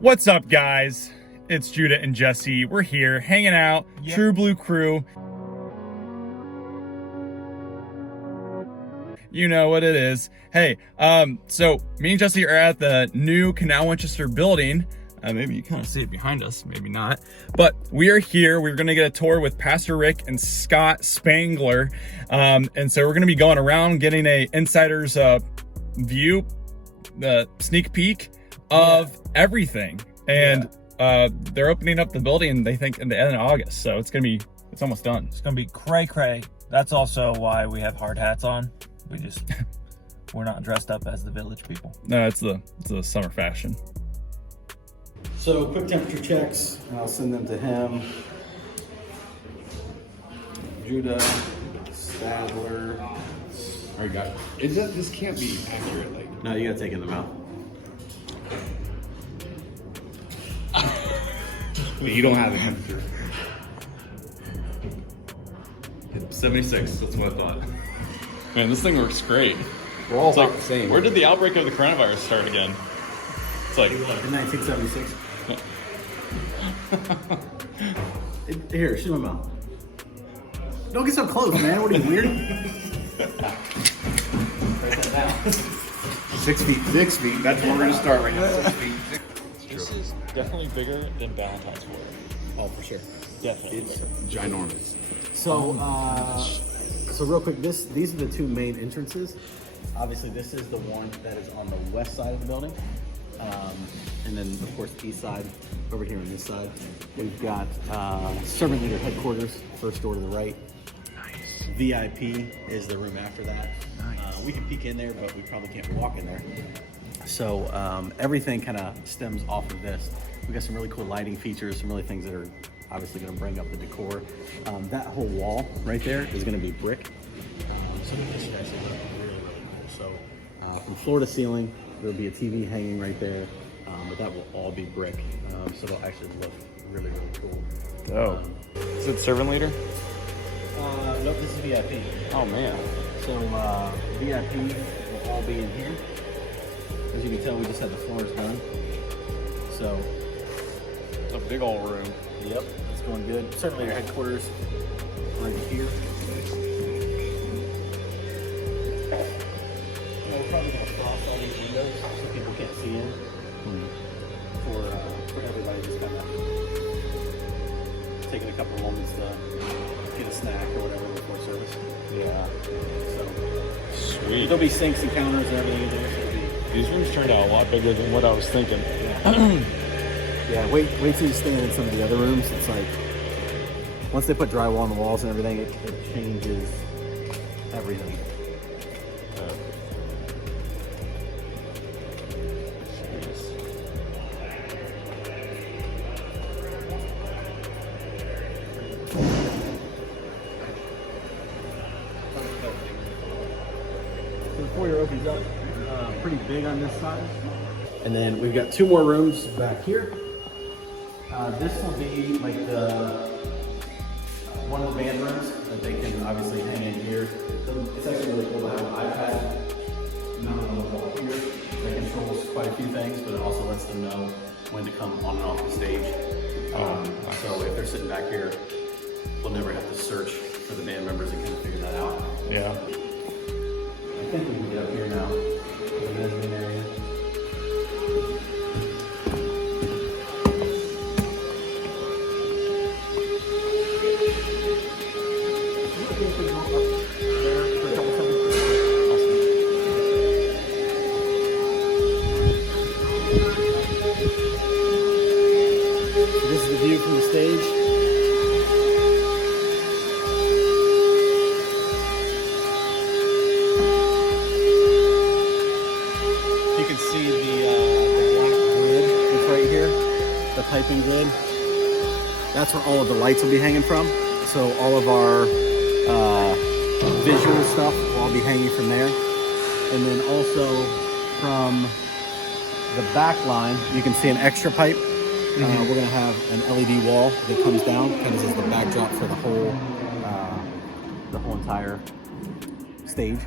What's up, guys? It's Judah and Jesse. We're here hanging out. Yep. True Blue Crew. You know what it is. Hey, so me and Jesse are at the new Canal Winchester building. Maybe you kind of see it behind us, maybe not. But we are here. We're going to get a tour with Pastor Rick and Scott Spangler. And so we're going to be going around getting a insider's view, the sneak peek of everything. And they're opening up the building, they think, in the end of August. So it's almost done. It's going to be cray-cray. That's also why we have hard hats on. We're not dressed up as the village people. No, it's the summer fashion. So quick temperature checks, I'll send them to him. Judah, Stadler. All right, got it. This can't be accurate. Like, No, you gotta take it in the mouth. you don't have the temperature. 76, that's what I thought. Man, this thing works great. We're all It's like, the same. where did the outbreak of the coronavirus start again? It's like, In 1976. Here, shoot my mouth. Don't get so close, man. What are you, weird? Write that down. 6 feet. 6 feet. That's where we're gonna start right now. 6 feet. this is definitely bigger than Valentine's War. Oh, for sure. Definitely. It's ginormous. So real quick, these are the two main entrances. Obviously, this is the one that is on the west side of the building. And then, of course, east side, over here on this side. We've got servant leader headquarters, first door to the right. Nice. VIP is the room after that. Nice. We can peek in there, but we probably can't walk in there. So everything kind of stems off of this. We've got some really cool lighting features, some really things that are obviously going to bring up the decor. That whole wall right there is going to be brick. So this guy's really, really cool. So from floor to ceiling, there'll be a TV hanging right there, but that will all be brick. So it'll actually look really, really cool. Oh. Is it servant leader? Nope, this is VIP. Oh, man. So VIP will all be in here. As you can tell, we just had the floors done. So It's a big old room. yep, it's going good. Certainly your headquarters right here. We're probably going to frost all these windows so people can't see in. For everybody just kind of taking a couple moments to get a snack or whatever before service. Yeah. So Sweet. there'll be sinks and counters and everything in there. So it'll be, These rooms turned out a lot bigger than what I was thinking. yeah, wait till you stand in some of the other rooms. It's like, once they put drywall on the walls and everything, it changes everything. The foyer opens up pretty big on this side. And then we've got two more rooms back here. This will be like one of the band rooms that they can obviously hang in here. It's actually really cool to have an iPad mounted on the wall here that controls quite a few things, but it also lets them know when to come on and off the stage. So if they're sitting back here, we'll never have to search for the band members and kind of figure that out. Yeah. I think we can get up here now. The mezzanine area. This is the view from the stage. You can see the black grid that's right here, the piping grid. That's where all of the lights will be hanging from. So all of our visual stuff will all be hanging from there. And then also from the back line, you can see an extra pipe. We're gonna have an LED wall that comes down, kind of as the backdrop for the whole entire stage.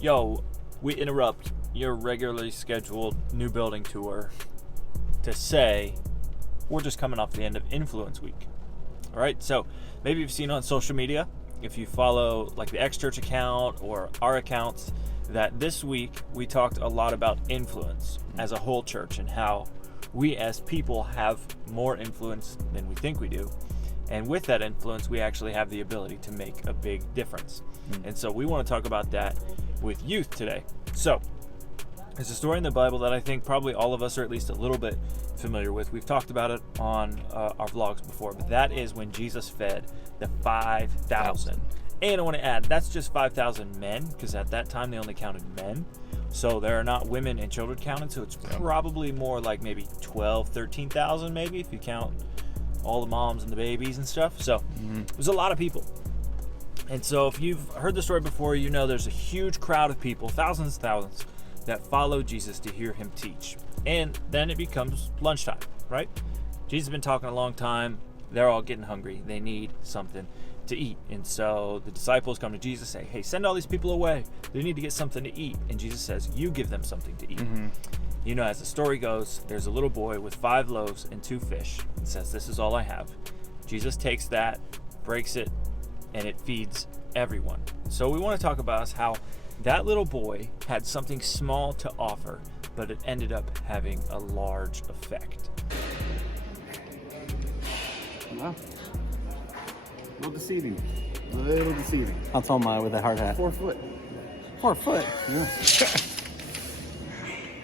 Yo, we interrupt your regularly scheduled new building tour to say we're just coming off the end of Influence Week. All right, so maybe you've seen on social media, if you follow like the X Church account or our accounts, that this week we talked a lot about influence as a whole church and how we as people have more influence than we think we do. And with that influence, we actually have the ability to make a big difference. And so we want to talk about that with youth today. So there's a story in the Bible that I think probably all of us are at least a little bit familiar with. We've talked about it on our vlogs before, but that is when Jesus fed the 5,000. And I want to add, that's just 5,000 men, because at that time they only counted men. So there are not women and children counted, so it's probably more like maybe 12, 13,000 maybe, if you count all the moms and the babies and stuff. So there's a lot of people. And so if you've heard the story before, you know there's a huge crowd of people, thousands, that follow Jesus to hear him teach. And then it becomes lunchtime, right? Jesus has been talking a long time. They're all getting hungry. They need something to eat. And so the disciples come to Jesus and say, hey, send all these people away. They need to get something to eat. And Jesus says, you give them something to eat. You know, as the story goes, there's a little boy with 5 loaves and 2 fish and says, this is all I have. Jesus takes that, breaks it, and it feeds everyone. So we want to talk about how that little boy had something small to offer, but it ended up having a large effect. Wow. A little deceiving. A little deceiving. How tall am I with a hard hat? 4 foot. 4 foot. Yeah.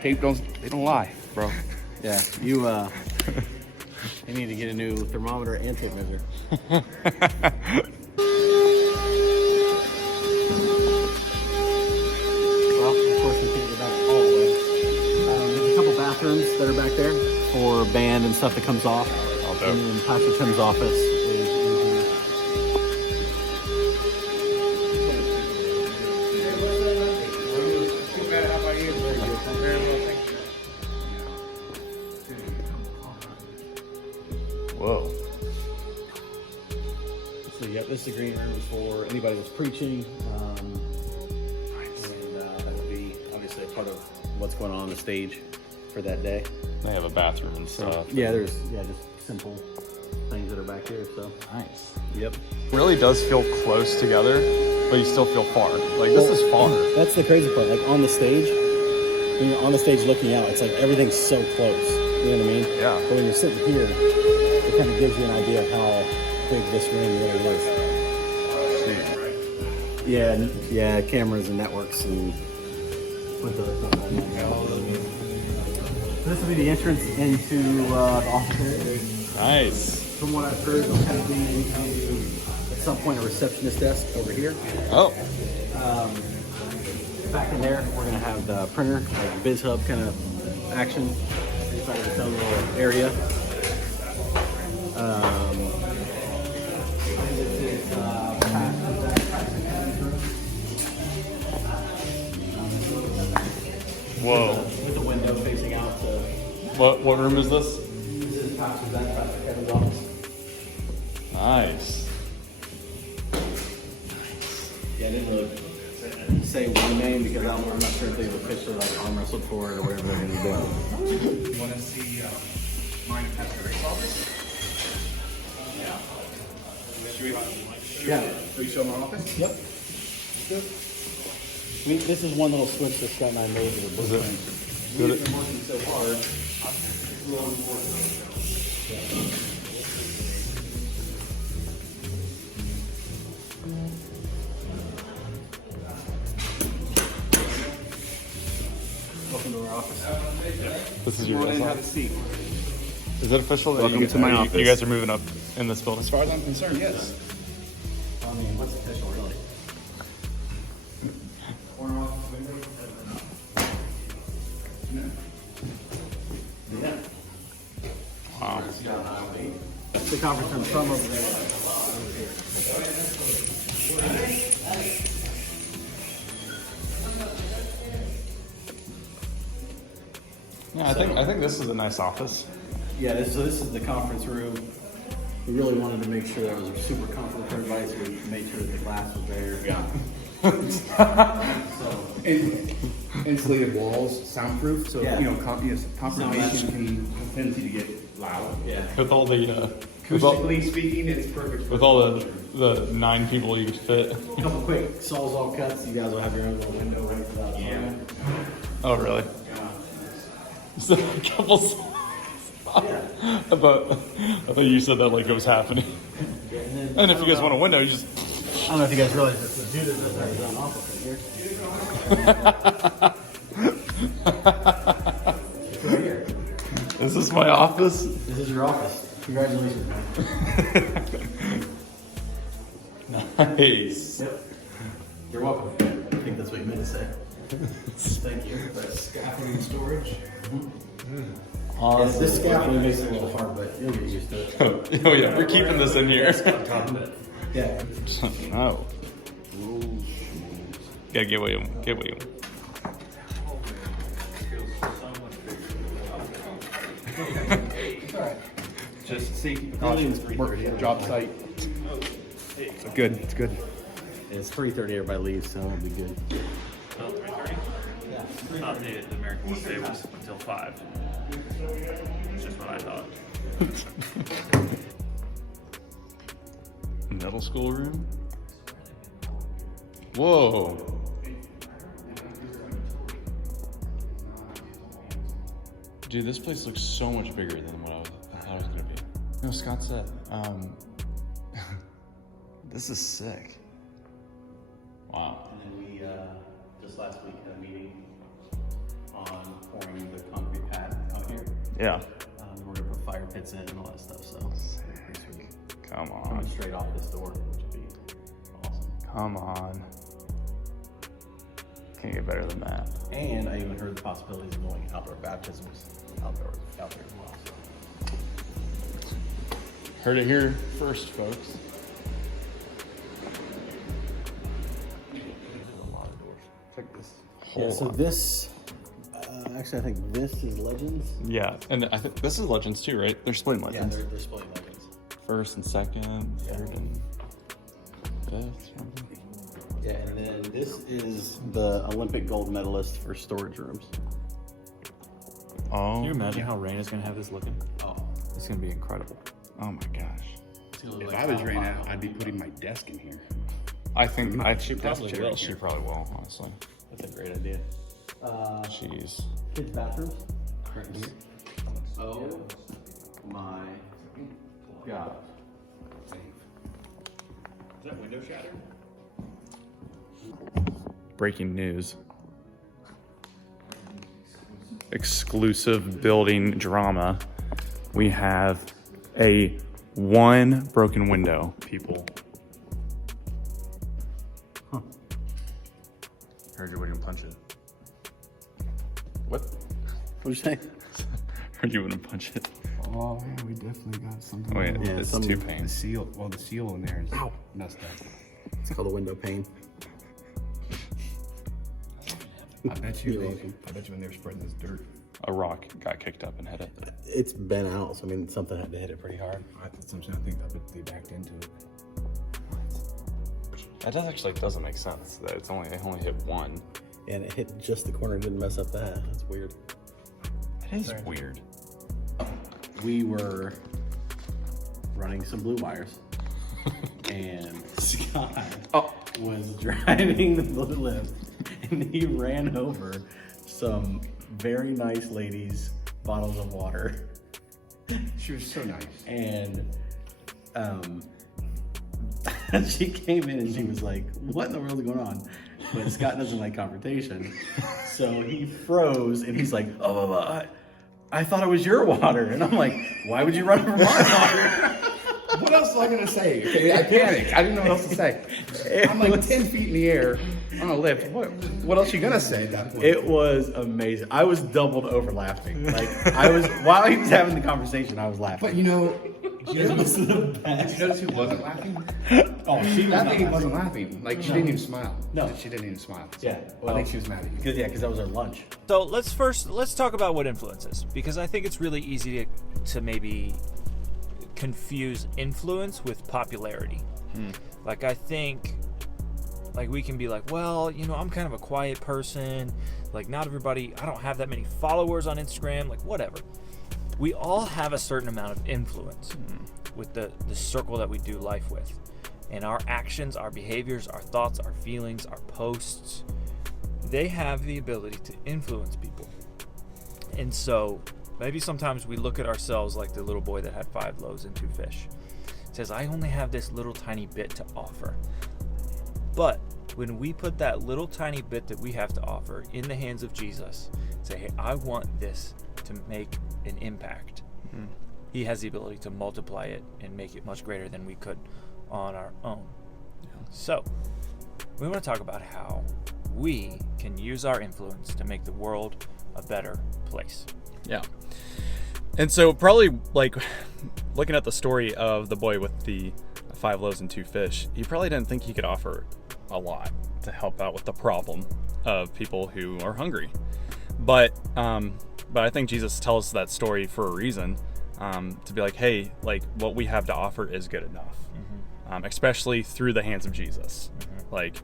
Tape they don't lie, bro. Yeah. You need to get a new thermometer and tape measure. Well, of course we can't get back all the way. There's a couple bathrooms that are back there for band and stuff that comes off. And then Pastor Tim's office is in here. Whoa. So yeah, this is the green room for anybody that's preaching. And that would be obviously a part of what's going on the stage for that day. They have a bathroom and stuff. Yeah, there's just simple things that are back here. So Nice. yep. Really does feel close together, but you still feel far. Like this is far. That's the crazy part. Like on the stage, when you're on the stage looking out, it's like everything's so close. You know what I mean? Yeah. But when you're sitting here, it kind of gives you an idea of how big this room really is. Yeah, cameras and networks and with the. This will be the entrance into the office area. Nice. From what I've heard, there'll kind of be at some point a receptionist desk over here. Oh. Back in there, we're gonna have the printer, like Biz Hub kind of action inside of its own little area. Whoa. With the window facing out to. What room is this? This is Pastor Kevin's office. Nice. Yeah, I didn't really say one name because I'm not sure if they've officially like arm wrestled for it or whatever they're gonna do. You want to see mine and Pastor Rick's office? Yeah. Will you show my office? Yep. This is one little switch that Scott and I made to the blueprint. We've been working so hard. It's really important. Welcome to our office. This is Come your on in, guys' have a office. seat. Is it official that Welcome to my office. you guys are moving up in this building? As far as I'm concerned, yes. I mean, what's official, really? Corner office window. Yeah. Wow. That's the conference room from over there. Yeah, I think this is a nice office. Yeah, this is the conference room. We really wanted to make sure that it was super comfortable for everybody, so we made sure that the glass was there. Yeah. Insulated walls, soundproof, so Yeah. confirmation can have tendency to get loud. Yeah. With all the Acoustically speaking, it's perfect. with all the 9 people you could fit. A couple quick Sawzall cuts. You guys will have your own little window right for that. Yeah. Oh really? So a couple. I thought you said that like it was happening. Yeah, and, And if you guys want a window, you just. I don't know if you guys realize this, but Judah does have his own office right here. Is this my office? This is your office. Congratulations, man. Nice. Yep. You're welcome. I think that's what you meant to say. Thank you. Scaffolding storage. Yeah, this scaffolding makes it a little hard, but you'll get used to it. Oh yeah, we're keeping this in here. Yeah. No. Gotta get William. Get William. Just see, Building's work, 3:30. job site. It's good, it's good. It's 3:30. Everybody leaves, so it'll be good. Oh, 3:30? Yeah. I thought the American stay was until 5. That's just what I thought. Middle school room? Whoa. Dude, this place looks so much bigger than what I thought it was gonna be. No, Scott said, this is sick. Wow. And then we just last week had a meeting on pouring the concrete pad out here. Yeah. We're gonna put fire pits in and all that stuff. So pretty sweet. Come Coming on. straight off this door, which would be awesome. Come on. Can't get better than that. And I even heard the possibilities of doing outdoor baptisms out there as well. So. Heard it here first, folks. Check this. Yeah, so this, actually, I think this is Legends. Yeah, and I think this is Legends too, right? They're splitting Yeah, Legends. they're splitting Legends. First and second, third and fifth. Something. Yeah, and then this is the Olympic gold medalist for storage rooms. Oh. Can you imagine how Rain is going to have this looking? Oh, It's going to be incredible. Oh my gosh. If I was Rain, I'd be putting my desk in here. I think she That's probably chair will. in She here. probably will, honestly. that's a great idea. Jeez. Kids' bathrooms. Curtains. Oh my god. Is that window shattered? Breaking news. Exclusive building drama. We have a 1 broken window, people. Huh. Heard you wouldn't punch it. What? What'd you say? Heard you wouldn't punch it. Oh, yeah, we definitely got something. Oh yeah, Yeah, it's some- two The panes. seal, the seal in there is messed up. It's called a window pane. I bet You're you welcome. when they were spreading this dirt. A rock got kicked up and hit it. It's been out, so I mean something had to hit it pretty hard. I think that they backed into it. That doesn't make sense. That it only hit 1. And it hit just the corner, didn't mess up that. That's weird. That is weird. We were running some blue wires, and Scott was driving the blue lift, and he ran over some very nice ladies' bottles of water, She was so nice. and she came in and she was like, "What in the world is going on?" But Scott doesn't like confrontation, so he froze, and he's like, "Oh, I thought it was your water," and I'm like, "Why would you run over my water?" What else was I gonna say? Okay, I panicked. I didn't know what else to say. I'm like 10 feet in the air on a lift. What else you gonna say at that point? It was amazing. I was doubled over laughing. Like I was while he was having the conversation, I was laughing. But you know, did you notice who wasn't laughing? Oh, she That lady wasn't laughing. Like she didn't even smile. No. She didn't even smile. So Yeah, I think she was mad at you. because that was our lunch. So let's talk about what influences, because I think it's really easy to maybe confuse influence with popularity. Like I think like we can be like, well, I'm kind of a quiet person. Like not everybody, I don't have that many followers on Instagram, like whatever. We all have a certain amount of influence with the circle that we do life with. And our actions, our behaviors, our thoughts, our feelings, our posts, they have the ability to influence people. And so maybe sometimes we look at ourselves like the little boy that had 5 loaves and 2 fish. It says, I only have this little tiny bit to offer. But when we put that little tiny bit that we have to offer in the hands of Jesus, say, hey, I want this to make an impact. He has the ability to multiply it and make it much greater than we could on our own. So we want to talk about how we can use our influence to make the world a better place. Yeah. And so probably like looking at the story of the boy with the 5 loaves and 2 fish, he probably didn't think he could offer a lot to help out with the problem of people who are hungry. But I think Jesus tells that story for a reason, to be like, hey, like what we have to offer is good enough, especially through the hands of Jesus. Like,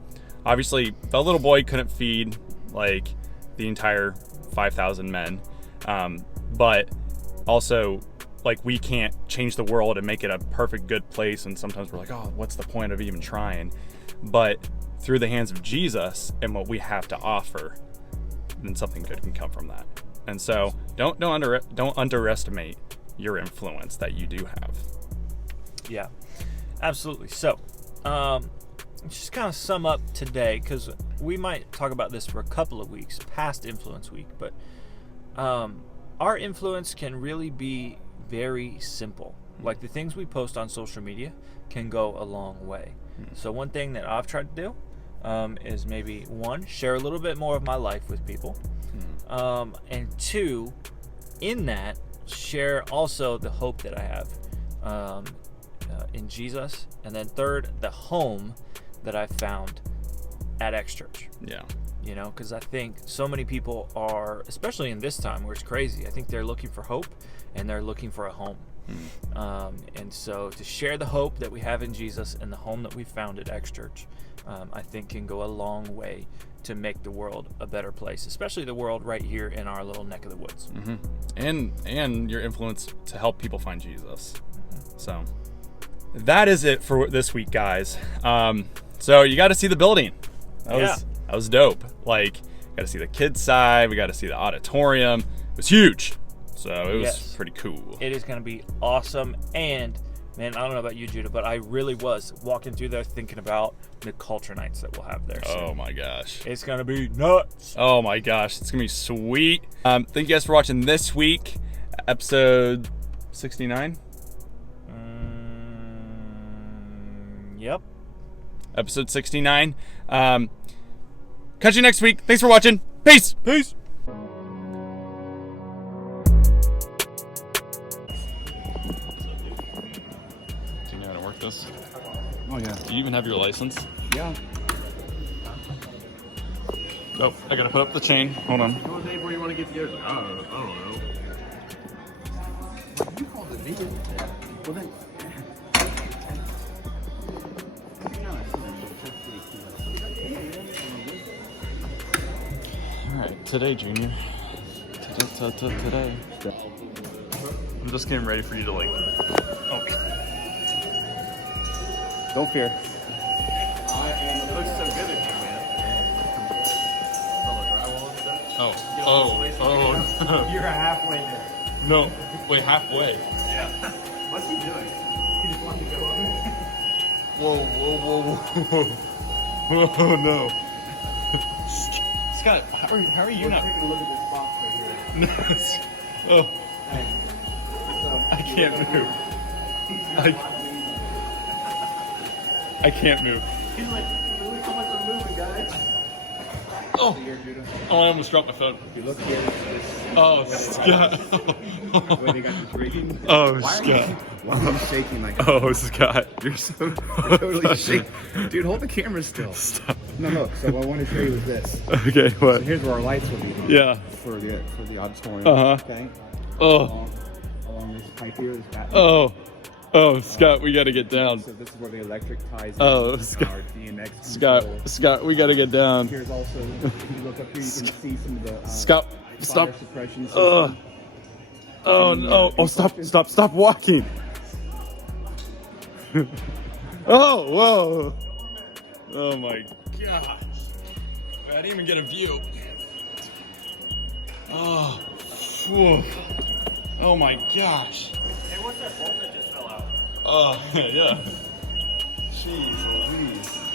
obviously, the little boy couldn't feed like the entire 5,000 men, but also like we can't change the world and make it a perfect good place. And sometimes we're like, oh, what's the point of even trying? But through the hands of Jesus and what we have to offer, then something good can come from that. And so don't underestimate your influence that you do have. Yeah, absolutely. So just kind of sum up today, because we might talk about this for a couple of weeks past Influence Week, but our influence can really be very simple. Like the things we post on social media can go a long way. So one thing that I've tried to do is maybe 1, share a little bit more of my life with people, and 2, in that, share also the hope that I have in Jesus, and then 3rd, the home that I found at X Church. Yeah. Because I think so many people are, especially in this time where it's crazy, I think they're looking for hope and they're looking for a home. And so to share the hope that we have in Jesus and the home that we found at X Church, I think can go a long way to make the world a better place, especially the world right here in our little neck of the woods. And your influence to help people find Jesus. So that is it for this week, guys. So you got to see the building. That was dope. Like, got to see the kids side. We got to see the auditorium. It was huge. So it was pretty cool. It is going to be awesome. And man, I don't know about you, Judah, but I really was walking through there thinking about the culture nights that we'll have there soon. Oh my gosh. It's going to be nuts. Oh my gosh. It's going to be sweet. Thank you guys for watching this week, episode 69. Yep. Episode 69. Catch you next week. Thanks for watching. Peace. Peace. Do you know how to work this? Oh, yeah. Do you even have your license? Yeah. Oh, I gotta put up the chain. Hold on. Well, Dave, where you want to get together? I don't know. You called it vegan. Well, then. Alright, today, Junior. Today. I'm just getting ready for you to leave. Oh. Don't fear. It looks so good in here, man. Oh. You're halfway there. No. Wait, halfway. Yeah. What's he doing? He just wanted to go over. Whoa, no. Scott, how are you not? Take a look at this box right here. Oh, Hey, I can't move. I can't move. He's like, look how much I'm moving, guys. Oh, Here, Judah. I almost dropped my phone. If you look here, Oh, Scott. where they got this rigging. Oh, Scott. Why are you shaking like that? Oh, Scott. You're so totally shaking. Dude, hold the camera still. Stop. No, look. So what I want to show you is this. Okay, So what? here's where our lights will be. Yeah. For the auditorium. Uh-huh. Okay. Oh, Along this pipe here, this back. oh. Oh, Scott, we gotta get down. So this is where the electric ties in. Oh, Scott. Our DNX control. Scott, we gotta get down. Here's also, if you look up here, you can see some of the Scott, fire stop. suppression system. Oh no! Oh, stop walking! Oh, whoa! Oh my gosh! I didn't even get a view. Oh, whew. Oh my gosh! Hey, what's that bolt that just fell out? Oh yeah. Jeez Louise.